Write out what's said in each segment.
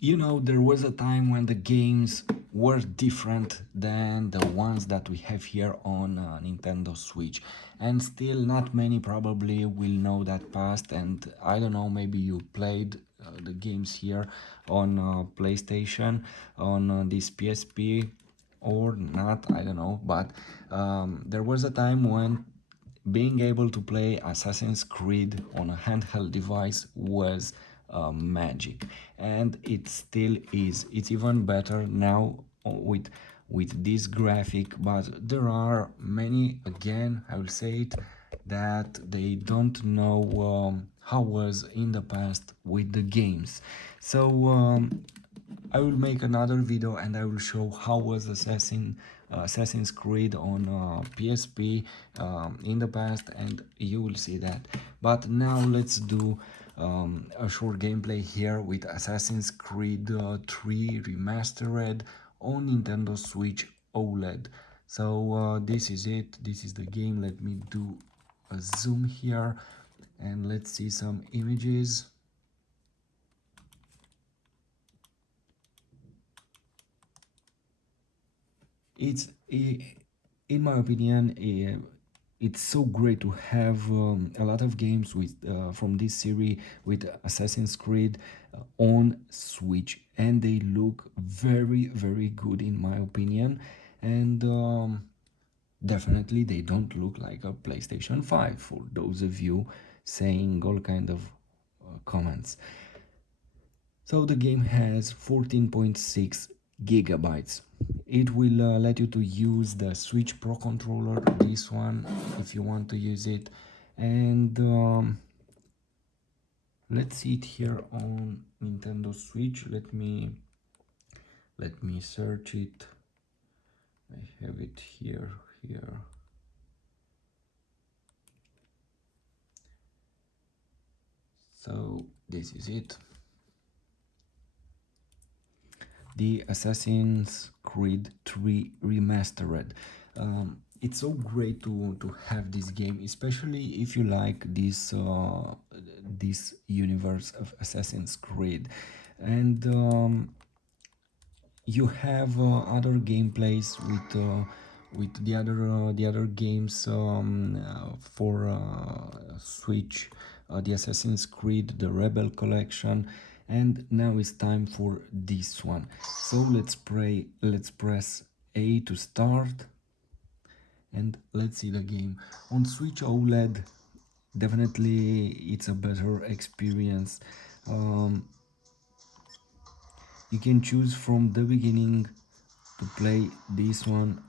You know, there was a time when the games were different than the ones that we have here on Nintendo Switch, and still not many probably will know that past. And I don't know, maybe you played the games here on PlayStation, on this PSP, or not, I don't know. But there was a time when being able to play Assassin's Creed on a handheld device was magic, and it still is. It's even better now with this graphic, but there are many, again I will say it, that they don't know how was in the past with the games. So I will make another video and I will show how was Assassin's Creed on PSP in the past, and you will see that. But now let's do a short gameplay here with Assassin's Creed 3 Remastered on Nintendo Switch OLED. So this is it, this is the game. Let me do a zoom here and let's see some images. It's in my opinion, it's so great to have a lot of games with from this series with Assassin's Creed on Switch, and they look very good in my opinion. And definitely they don't look like a PlayStation 5 for those of you saying all kind of comments. So the game has 14.6 gigabytes. It will let you to use the Switch Pro controller, this one, if you want to use it. And let's see it here on Nintendo Switch. Let me search it. I have it here. So this is it. The Assassin's Creed 3 Remastered. It's so great to have this game, especially if you like this universe of Assassin's Creed, and you have other gameplays with the other games for Switch, the Assassin's Creed, the Rebel Collection, and now it's time for this one. So let's press A to start, and let's see the game on Switch OLED. Definitely, it's a better experience. You can choose from the beginning to play this one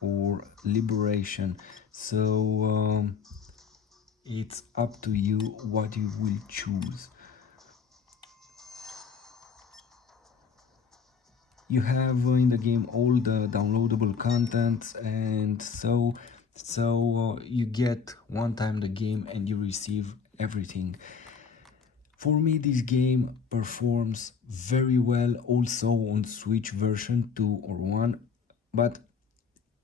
or Liberation, so it's up to you what you will choose. You have in the game all the downloadable contents, and you get one time the game and you receive everything. For me, this game performs very well also on Switch version 2 or 1, but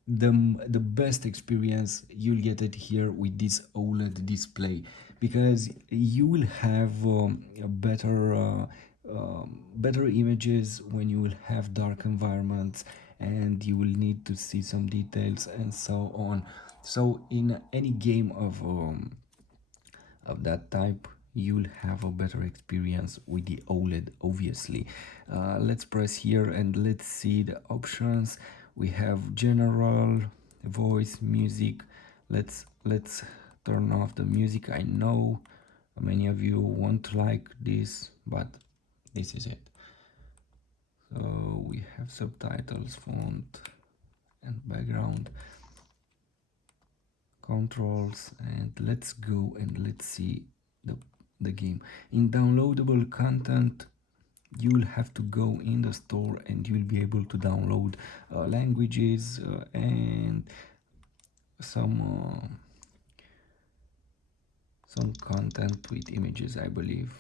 the best experience you'll get it here with this OLED display, because you will have a better images when you will have dark environments, and you will need to see some details and so on. So in any game of that type, you'll have a better experience with the OLED, obviously. Let's press here and let's see the options. We have general, voice, music. Let's turn off the music. I know many of you won't like this, but this is it. So we have subtitles, font, and background, controls, and let's go and let's see the game. In downloadable content, you'll have to go in the store and you'll be able to download languages and some content with images, I believe.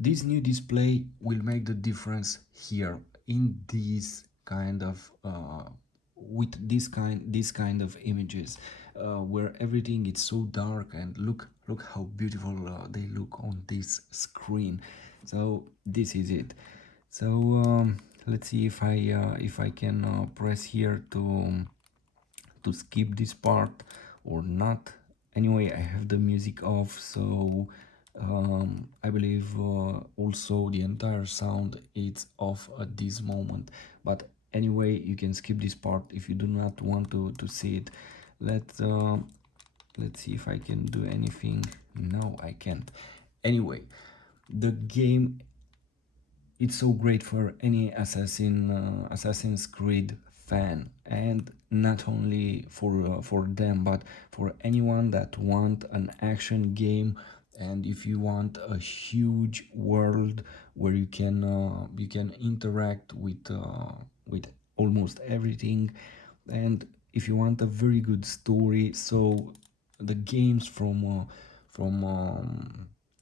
This new display will make the difference here in this kind of with this kind of images, where everything is so dark, and look how beautiful they look on this screen. So this is it. So let's see if I can press here to skip this part or not. Anyway, I have the music off, so I believe also the entire sound is off at this moment. But anyway, you can skip this part if you do not want to see it. Let's see if I can do anything. No, I can't. Anyway, the game, it's so great for any Assassin's Creed fan, and not only for them, but for anyone that want an action game. And if you want a huge world where you can interact with almost everything, and if you want a very good story, so the games from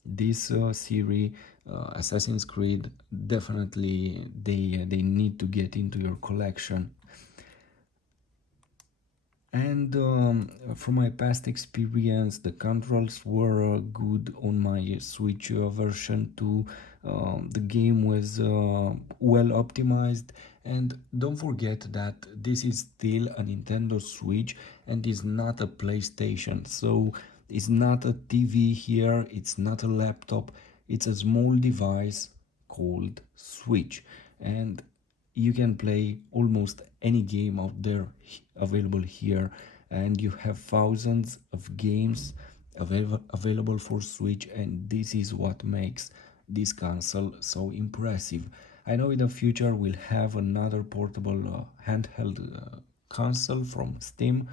this series, Assassin's Creed, definitely they need to get into your collection. And from my past experience, the controls were good on my Switch version too. The game was well optimized, and don't forget that this is still a Nintendo Switch and is not a PlayStation. So it's not a TV here, it's not a laptop, it's a small device called Switch. And you can play almost any game out there available here, and you have thousands of games available for Switch, and this is what makes this console so impressive. I know in the future we'll have another portable handheld console from Steam,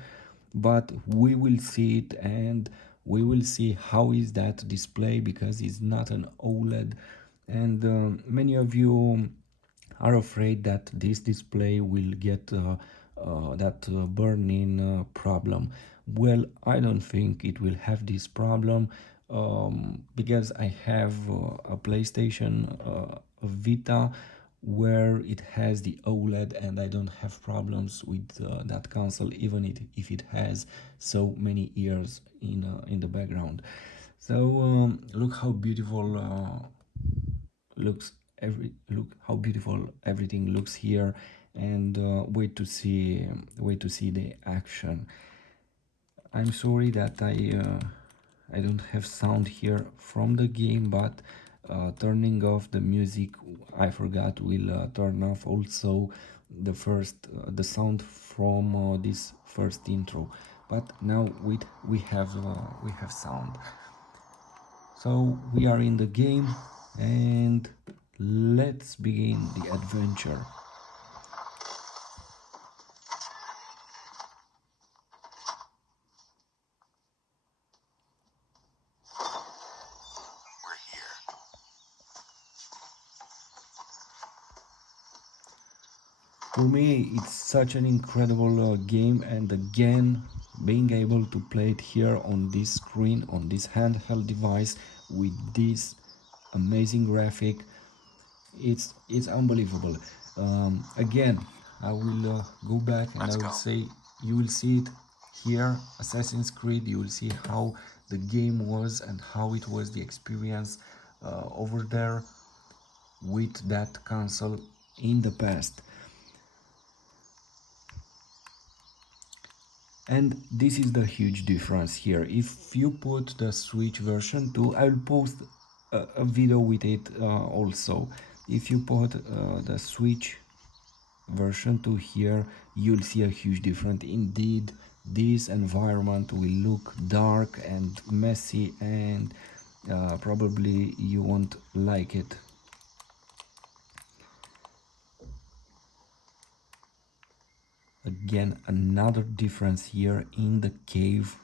but we will see it, and we will see how is that display, because it's not an OLED. And many of you are afraid that this display will get that burn-in problem. Well, I don't think it will have this problem, because I have a PlayStation Vita where it has the OLED, and I don't have problems with that console, even if it has so many years in the background. So look how beautiful looks look how beautiful everything looks here. And wait to see the action. I'm sorry that I don't have sound here from the game, but turning off the music, I forgot, will turn off also the sound from this first intro. But now we have sound. So we are in the game, and let's begin the adventure. We're here. For me, it's such an incredible game, and again, being able to play it here on this screen, on this handheld device, with this amazing graphic, it's unbelievable. Again, I will go back and I will say, you will see it here, Assassin's Creed. You will see how the game was and how it was the experience over there with that console in the past. And this is the huge difference here. If you put the Switch version 2, I will post a video with it also. If you put the Switch version 2 here, you'll see a huge difference. Indeed, this environment will look dark and messy, and probably you won't like it. Again, another difference here in the cave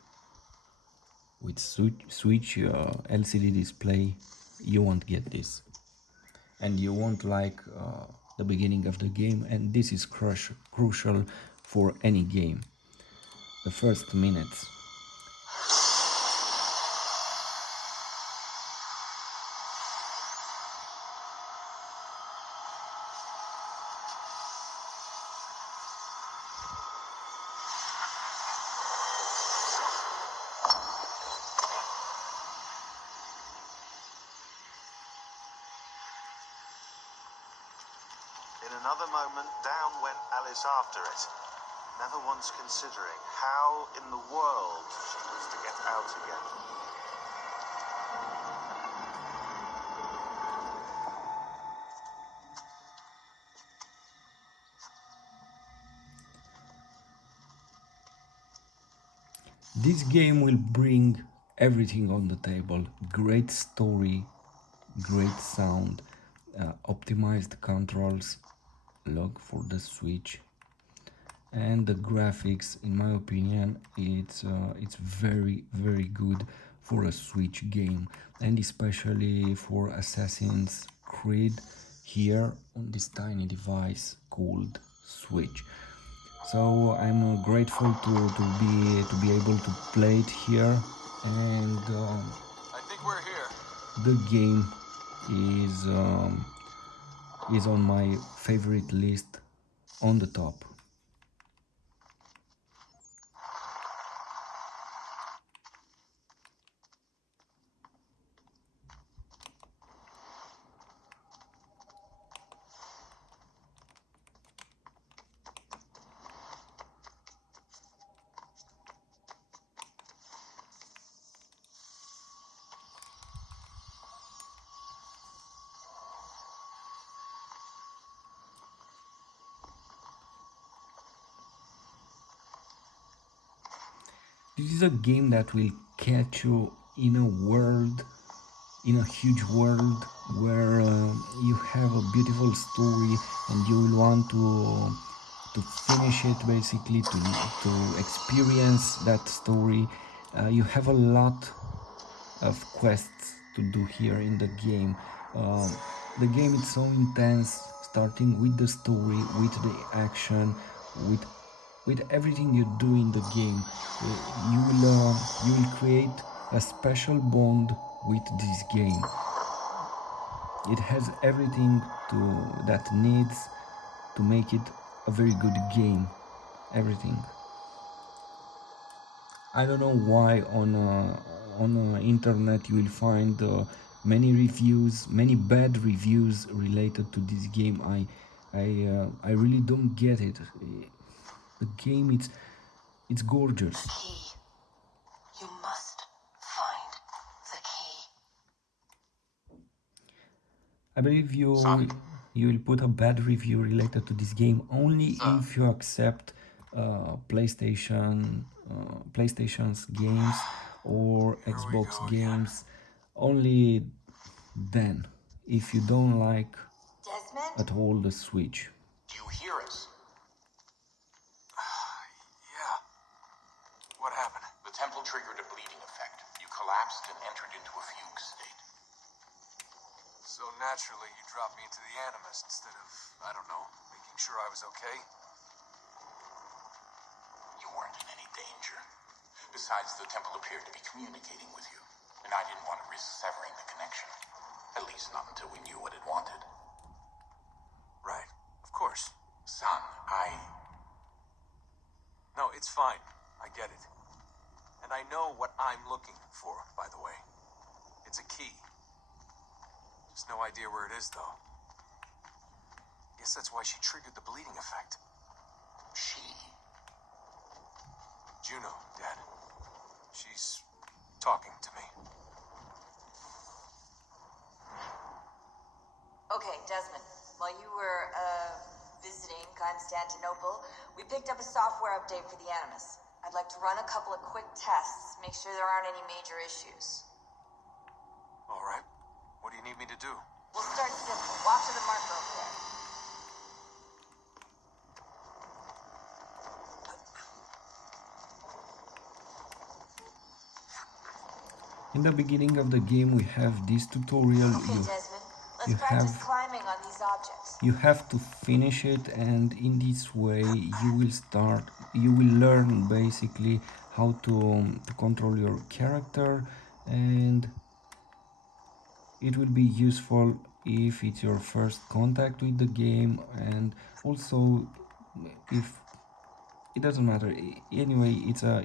with Switch LCD display. You won't get this, and you won't like the beginning of the game, and this is crucial for any game. The first minutes. In another moment, down went Alice after it, never once considering how in the world she was to get out again. This game will bring everything on the table. Great story, great sound, optimized controls, look for the Switch, and the graphics, in my opinion, it's very good for a Switch game, and especially for Assassin's Creed here on this tiny device called Switch. So I'm grateful to be able to play it here, and I think we're here. the game is on my favorite list on the top. This is a game that will catch you in a world, in a huge world where you have a beautiful story and you will want to finish it, basically to experience that story. You have a lot of quests to do here in the game. The game is so intense, starting with the story, with the action, with with everything you do in the game. You will create a special bond with this game. It has everything that needs to make it a very good game. Everything. I don't know why on internet you will find many reviews, many bad reviews related to this game. I really don't get it. The game, it's gorgeous. The key. You must find the key. I believe you will put a bad review related to this game only if you accept PlayStation's games or Xbox games. Only then, if you don't like Desmond? at all the Switch. Do you hear us? Yeah. What happened? The temple triggered a bleeding effect. You collapsed and entered into a fugue state. So naturally, you dropped me into the Animus instead of, I don't know, making sure I was okay? You weren't in any danger. Besides, the temple appeared to be communicating with you, and I didn't want to risk severing the connection. At least not until we knew what it wanted. Right. Of course. Son, No, it's fine. I get it. And I know what I'm looking for, by the way. It's a key. Just no idea where it is, though. Guess that's why she triggered the bleeding effect. She? Juno, Dad. She's talking to me. Okay, Desmond. While you were, visiting Constantinople, we picked up a software update for the Animus. I'd like to run a couple of quick tests, make sure there aren't any major issues. All right. What do you need me to do? We'll start simple. Walk to the marker over there. In the beginning of the game we have this tutorial. Okay, Desmond. you Let's practice have- climbing on these objects. You have to finish it, and in this way you will learn basically how to control your character, and it will be useful if it's your first contact with the game, and also if it doesn't matter. Anyway, it's a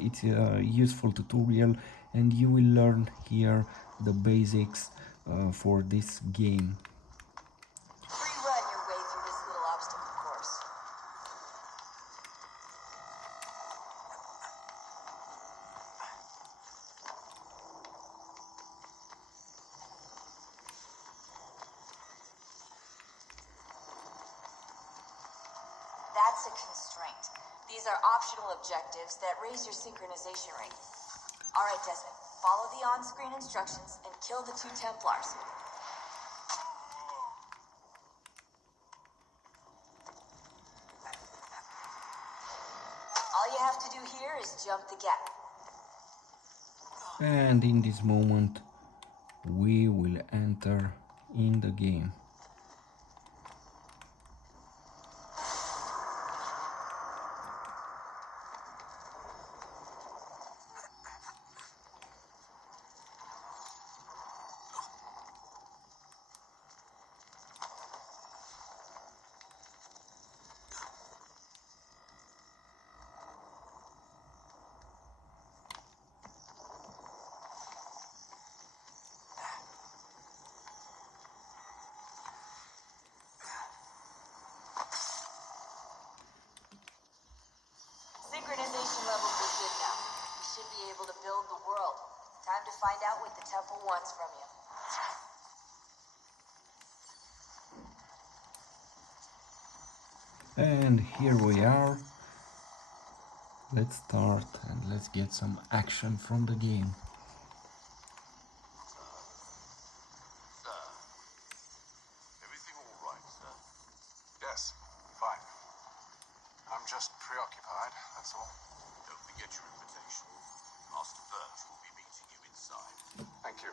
useful tutorial, and you will learn here the basics for this game. Free run your way through this little obstacle that's a constraint. These are optional objectives that raise your synchronization rate. Alright, Desmond, follow the on-screen instructions and kill the 2 Templars. All you have to do here is jump the gap. And in this moment we will enter in the game. Synchronization levels are good now. You should be able to build the world. Time to find out what the temple wants from you. And here we are. Let's start and let's get some action from the game. Everything all right, sir? Yes, fine. I'm just preoccupied, that's all. Don't forget your invitation. Master Birch will be meeting you inside. Thank you.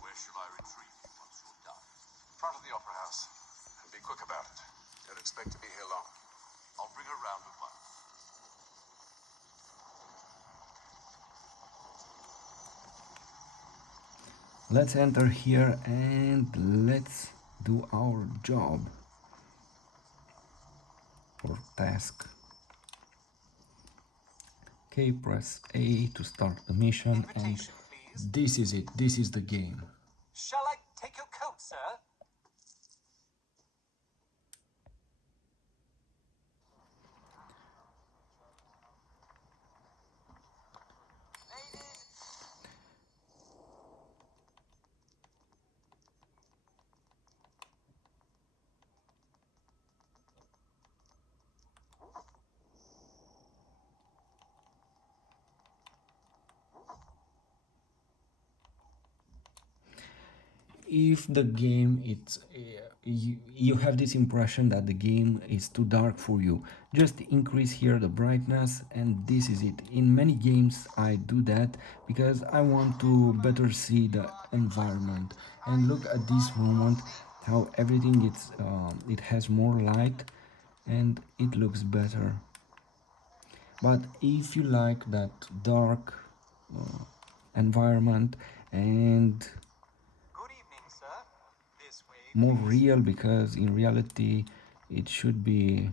Where shall I retrieve you once you're done? Front of the Opera House. And be quick about it. Don't expect to be here long. I'll bring her round at once. Let's enter here and let's do our job or task. Okay, press A to start the mission, and Invitation, please. this is it, this is the game. Shall I take your coat, sir? If the game you have this impression that the game is too dark for you, just increase here the brightness, and this is it. In many games I do that because I want to better see the environment. And look at this moment how everything it has more light and it looks better. But if you like that dark environment and Good evening, sir. This way, more please. real, because in reality it should be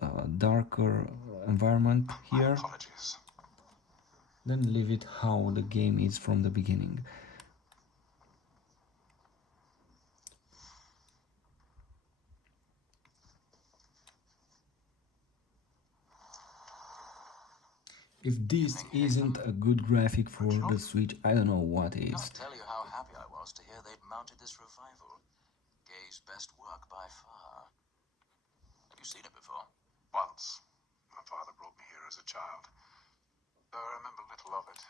a darker environment My here, apologies. then leave it how the game is from the beginning. If this isn't a good graphic for the Switch, I don't know what is. Can't tell you how happy I was to hear they'd mounted this revival. Gay's best work by far. Have you seen it before? Once. My father brought me here as a child. Though I remember little of it.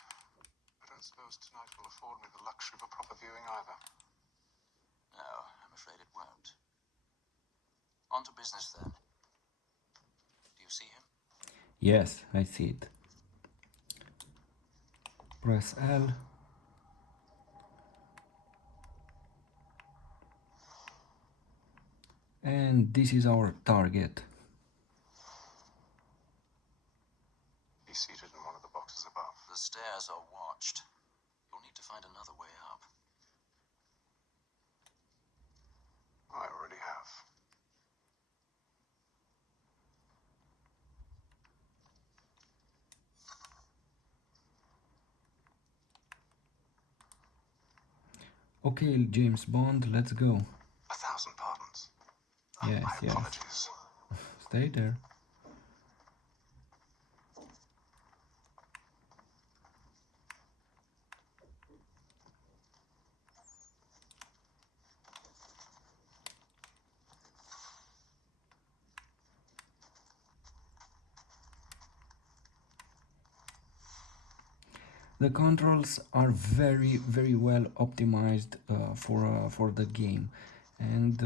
I don't suppose tonight will afford me the luxury of a proper viewing either. No, I'm afraid it won't. On to business then. Do you see him? Yes, I see it. Press L. And this is our target. He's seated in one of the boxes above. The stairs are watched. You'll need to find another way up. I already have. Okay, James Bond, let's go. 1,000 pardons. Yes, My yes. apologies. Stay there. The controls are very well optimized for the game, and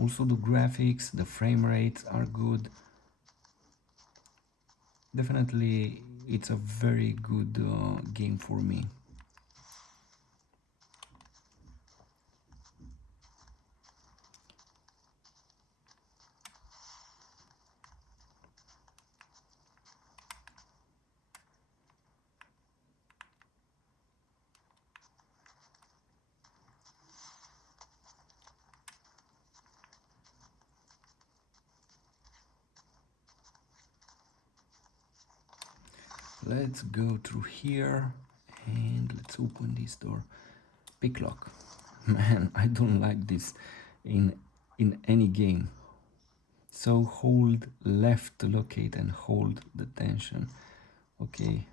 also the graphics, the frame rates are good. Definitely it's a very good game for me. Let's go through here and let's open this door. Pick lock. Man, I don't like this in any game. So hold left to locate and hold the tension. Okay.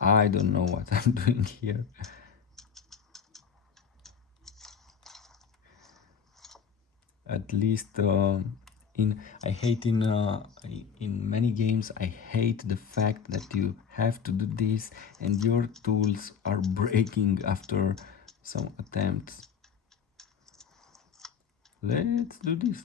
I don't know what I'm doing here. At least I hate in many games, I hate the fact that you have to do this and your tools are breaking after some attempts. Let's do this.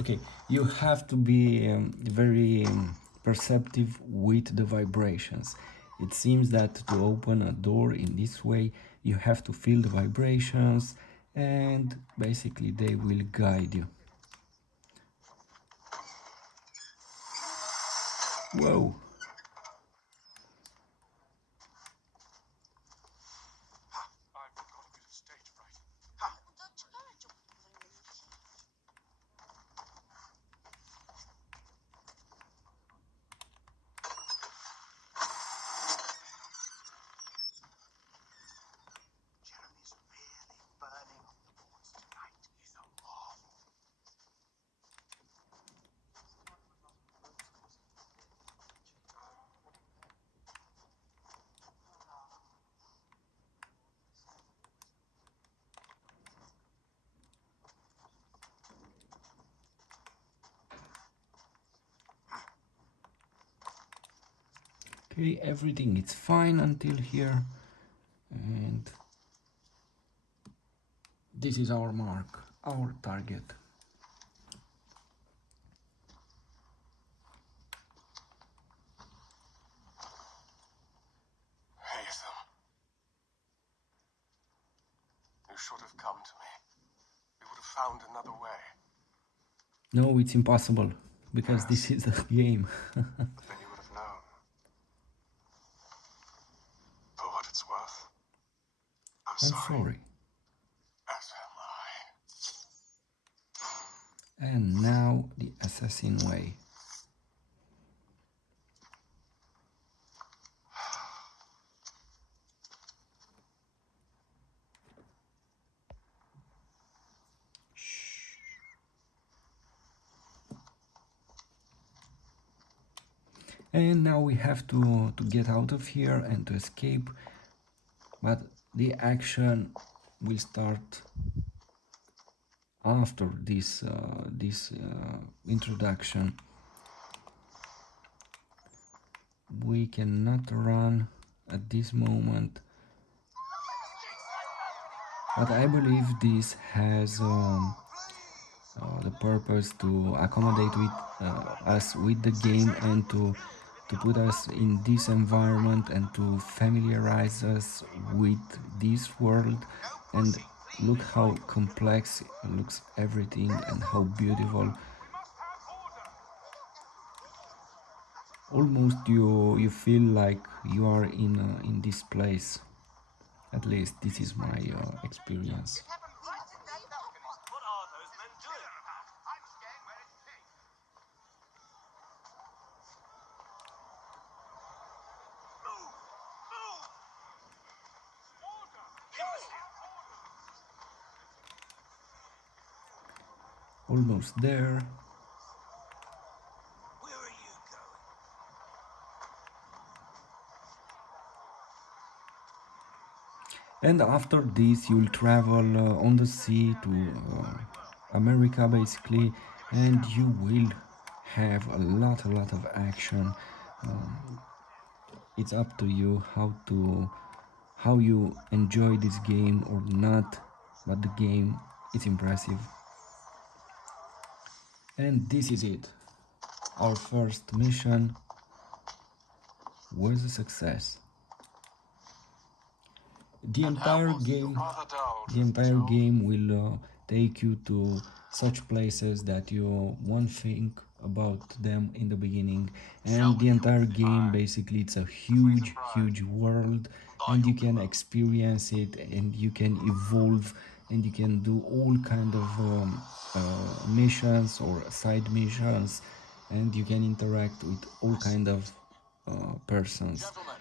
Okay, you have to be very perceptive with the vibrations. It seems that to open a door in this way, you have to feel the vibrations and basically they will guide you. Whoa! Okay, everything is fine until here, and this is our mark, our target. Hey, Ethan. You should have come to me. We would have found another way. No, it's impossible, because this is a game. Then you would have known. For what it's worth, I'm I'm sorry. As am I. And now the assassin way. And now we have to get out of here and to escape, but the action will start after this introduction. We cannot run at this moment, but I believe this has the purpose to accommodate with us with the game and to put us in this environment and to familiarize us with this world. And look how complex looks everything and how beautiful. Almost you feel like you are in this place. At least this is my experience. What are those men doing? Almost there. Where are you going? And after this you'll travel on the sea to America basically, and you will have a lot of action. It's up to you how you enjoy this game or not, but the game is impressive. And this is it. Our first mission was a success. The And how entire was your game mother told? the entire game will take you to such places that you won't think about them in the beginning, and the entire game basically it's a huge world, and you can experience it and you can evolve and you can do all kind of missions or side missions, and you can interact with all kind of persons. Gentlemen,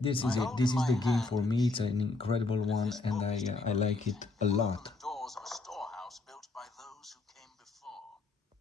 This I is it. hold in This is my the game hand for a me. It's key. an incredible And if one, this and book is to be I like believed, it a will open lot. the doors of a